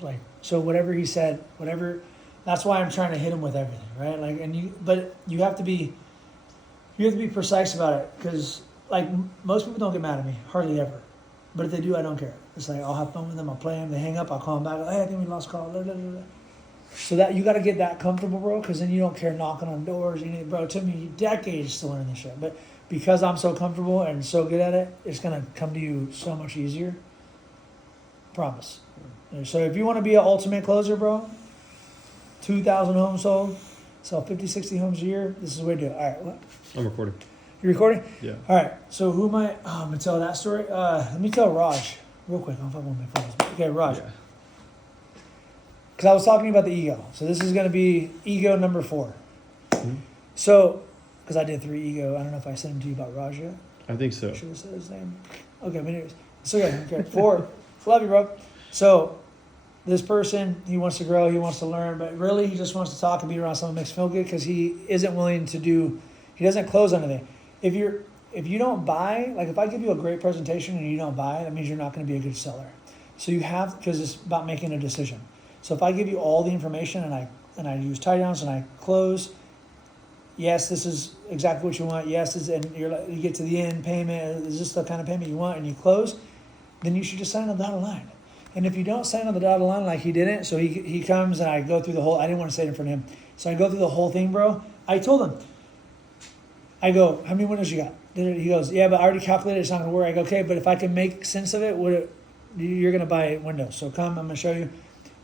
Like, so whatever he said, whatever, that's why I'm trying to hit him with everything, right? Like, but you have to be precise about it, because like most people don't get mad at me, hardly ever. But if they do, I don't care. It's like, I'll have fun with them, I'll play them, they hang up, I'll call them back, hey, I think we lost call, blah, blah, blah, blah. So that, you got to get that comfortable, bro, because then you don't care knocking on doors. Bro, it took me decades to learn this shit. But because I'm so comfortable and so good at it, it's going to come to you so much easier. Promise. So if you want to be an ultimate closer, bro, 2,000 homes sold, sell 50, 60 homes a year, this is the way to do it. All right, what? I'm recording. You recording? Yeah. All right, so who am I? I'm going to tell that story. Let me tell Raj real quick. I'm fucking with my phones. Okay, Raj. Yeah. Because I was talking about the ego. So this is going to be ego number 4. Mm-hmm. So, because I did 3 ego. I don't know if I sent them to you about Raj yet. I think so. Should have said his name. Okay, but anyways. So, yeah, okay. 4. Love you, bro. So, this person, he wants to grow, he wants to learn, but really he just wants to talk and be around someone that makes him feel good, because he isn't willing to do, he doesn't close on anything. If you don't buy, like if I give you a great presentation and you don't buy, that means you're not going to be a good seller. So you have, because it's about making a decision. So if I give you all the information and I use tie downs and I close, yes, this is exactly what you want. Yes, and you get to the end payment. Is this the kind of payment you want? And you close, then you should just sign on the dotted line. And if you don't sign on the dotted line like he didn't, so he comes and I go through the whole. I didn't want to say it in front of him, so I go through the whole thing, bro. I told him. I go, how many windows you got? He goes, yeah, but I already calculated it's not going to work. I go, okay, but if I can make sense of it, you're going to buy windows. So come, I'm going to show you.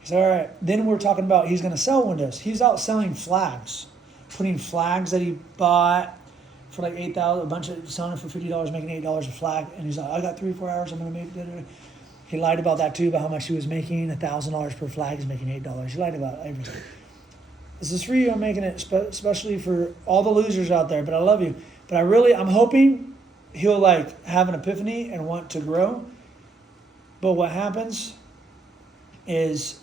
He said, all right. Then we're talking about he's going to sell windows. He's out selling flags, putting flags that he bought for like $8,000, a bunch of selling it for $50, making $8 a flag. And he's like, I got 3 or 4 hours. I'm going to make it. He lied about that too, about how much he was making. $1,000 per flag is making $8. He lied about everything. This is for you. I'm making it especially for all the losers out there. But I love you. But I'm hoping he'll like have an epiphany and want to grow. But what happens is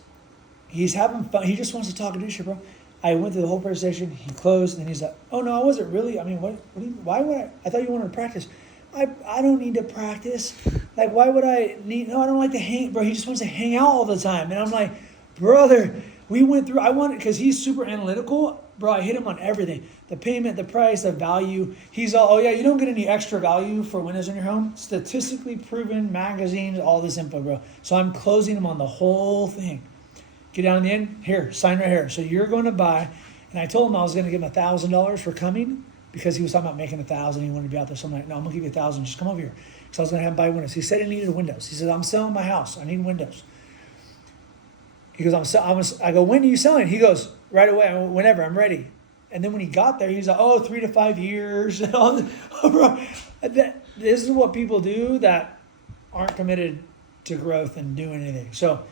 he's having fun. He just wants to talk and do shit, bro. I went through the whole presentation. He closed, and then he's like, "Oh no, I wasn't really. I mean, why would I? I thought you wanted to practice. I don't need to practice. Like, why would I need? No, I don't like to hang, bro. He just wants to hang out all the time." And I'm like, brother, we went through. I wanted, because he's super analytical, bro. I hit him on everything: the payment, the price, the value. He's all, oh yeah, you don't get any extra value for windows in your home. Statistically proven, magazines, all this info, bro. So I'm closing him on the whole thing. Get down in the end. Here, sign right here. So you're going to buy. And I told him I was going to give him $1,000 for coming, because he was talking about making $1,000. He wanted to be out there. So I'm like, no, I'm going to give you $1,000. Just come over here. Because I was going to have him buy windows. He said he needed windows. He said, I'm selling my house. I need windows. He goes, I go, when are you selling? He goes, right away. I go, whenever, I'm ready. And then when he got there, he's like, oh, 3 to 5 years. And all this. This is what people do that aren't committed to growth and doing anything. So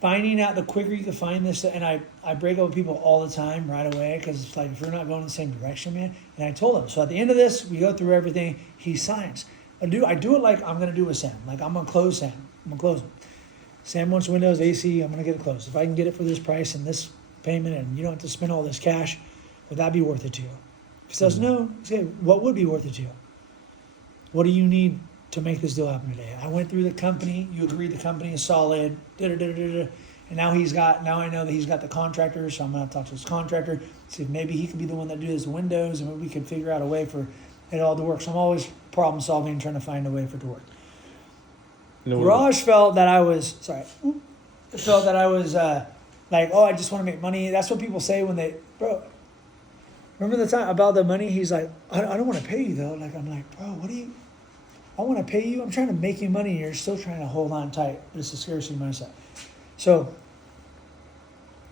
finding out, the quicker you can find this, and I break up with people all the time right away, because it's like, if we're not going in the same direction, man. And I told him, so at the end of this, we go through everything, he signs. I do it like I'm going to do with Sam. Like, I'm going to close Sam. I'm going to close him. Sam wants windows, AC, I'm going to get it closed. If I can get it for this price and this payment, and you don't have to spend all this cash, would that be worth it to you? If he says no, say, what would be worth it to you? What do you need to make this deal happen today? I went through the company. You agreed the company is solid. And now I know that he's got the contractor, so I'm going to talk to his contractor, see if maybe he could be the one that does the windows, and we could figure out a way for it all to work. So I'm always problem solving, trying to find a way for it to work. Raj felt that I was, like, oh, I just want to make money. That's what people say when they, bro, remember the time about the money? He's like, I don't want to pay you though. Like, I'm like, bro, I want to pay you. I'm trying to make you money, and you're still trying to hold on tight. It's a scarcity mindset. So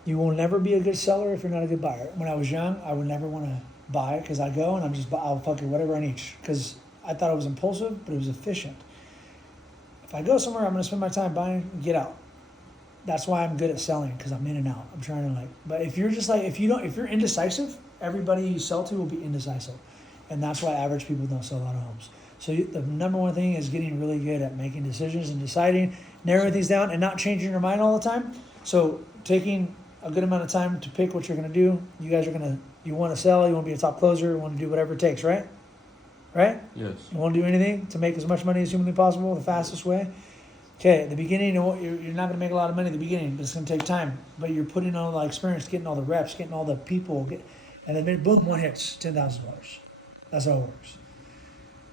you will never be a good seller if you're not a good buyer. When I was young, I would never want to buy, because I go and I'll fucking whatever I need, because I thought it was impulsive, but it was efficient. If I go somewhere, I'm going to spend my time buying, get out. That's why I'm good at selling, because I'm in and out. I'm trying to but if you're just like, if you're indecisive, everybody you sell to will be indecisive. And that's why average people don't sell a lot of homes. So the number one thing is getting really good at making decisions and deciding, narrowing things down, and not changing your mind all the time. So taking a good amount of time to pick what you're going to do. You guys you want to sell, you want to be a top closer, you want to do whatever it takes, right? Right? Yes. You want to do anything to make as much money as humanly possible, the fastest way. Okay, at the beginning, you're not gonna make a lot of money at the beginning, but it's gonna take time. But you're putting on all the experience, getting all the reps, getting all the people, and then boom, one hits, $10,000. That's how it works.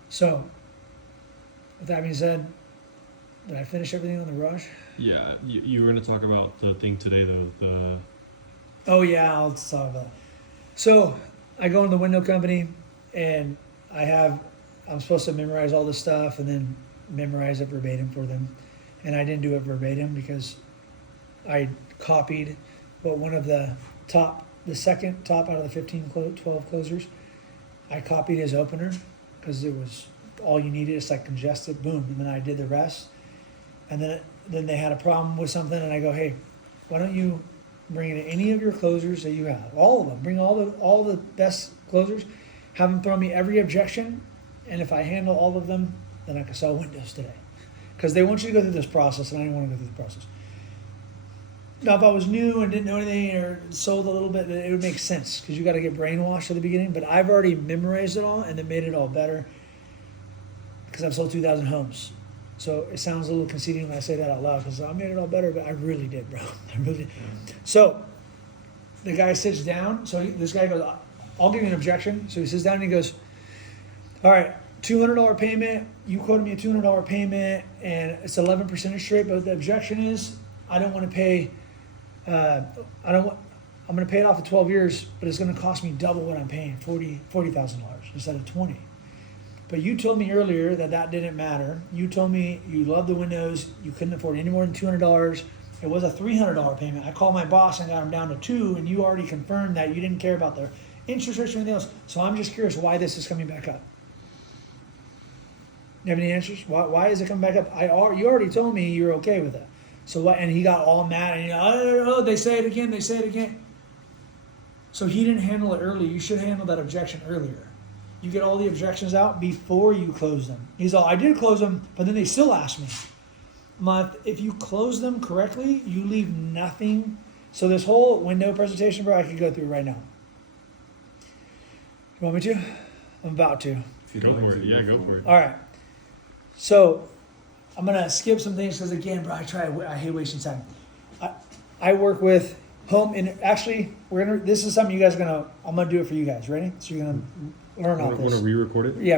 So, with that being said, did I finish everything on the rush? Yeah, you were going to talk about the thing today, though. Oh yeah, I'll talk about it. So, I go in the window company, and I'm supposed to memorize all this stuff, and then memorize it verbatim for them. And I didn't do it verbatim because I copied what one of the second top out of the 12 closers. I copied his opener because it was all you needed. It's like congested, boom, and then I did the rest. And then they had a problem with something, and I go, hey, why don't you bring in any of your closers that you have, all of them, bring all the best closers, have them throw me every objection, and if I handle all of them, then I can sell windows today. Because they want you to go through this process, and I didn't want to go through the process. Now, if I was new and didn't know anything or sold a little bit, it would make sense because you got to get brainwashed at the beginning. But I've already memorized it all and then made it all better because I've sold 2,000 homes. So it sounds a little conceited when I say that out loud because I made it all better, but I really did, bro. I really did. So the guy sits down. So this guy goes, I'll give you an objection. So he sits down and he goes, all right, $200 payment. You quoted me a $200 payment and it's 11% interest rate, but the objection is I don't want to pay. I'm going to pay it off in 12 years, but it's going to cost me double what I'm paying, $40,000 instead of 20. But you told me earlier that didn't matter. You told me you loved the windows. You couldn't afford any more than $200. It was a $300 payment. I called my boss and got him down to $200, and you already confirmed that you didn't care about the interest rates or anything else. So I'm just curious why this is coming back up. You have any answers? Why is it coming back up? You already told me you're okay with it. So what? And he got all mad and oh, they say it again. They say it again. So he didn't handle it early. You should handle that objection earlier. You get all the objections out before you close them. He's all, I did close them, but then they still ask me. If you close them correctly, you leave nothing. So this whole window presentation, bro, I could go through right now. You want me to? I'm about to. Go for it. Yeah, go for it. All right. So I'm gonna skip some things because again, bro, I hate wasting time. I work with home, and actually, this is something you guys I'm gonna do it for you guys. Ready? So you're gonna learn all this. Want to re-record it? Yeah,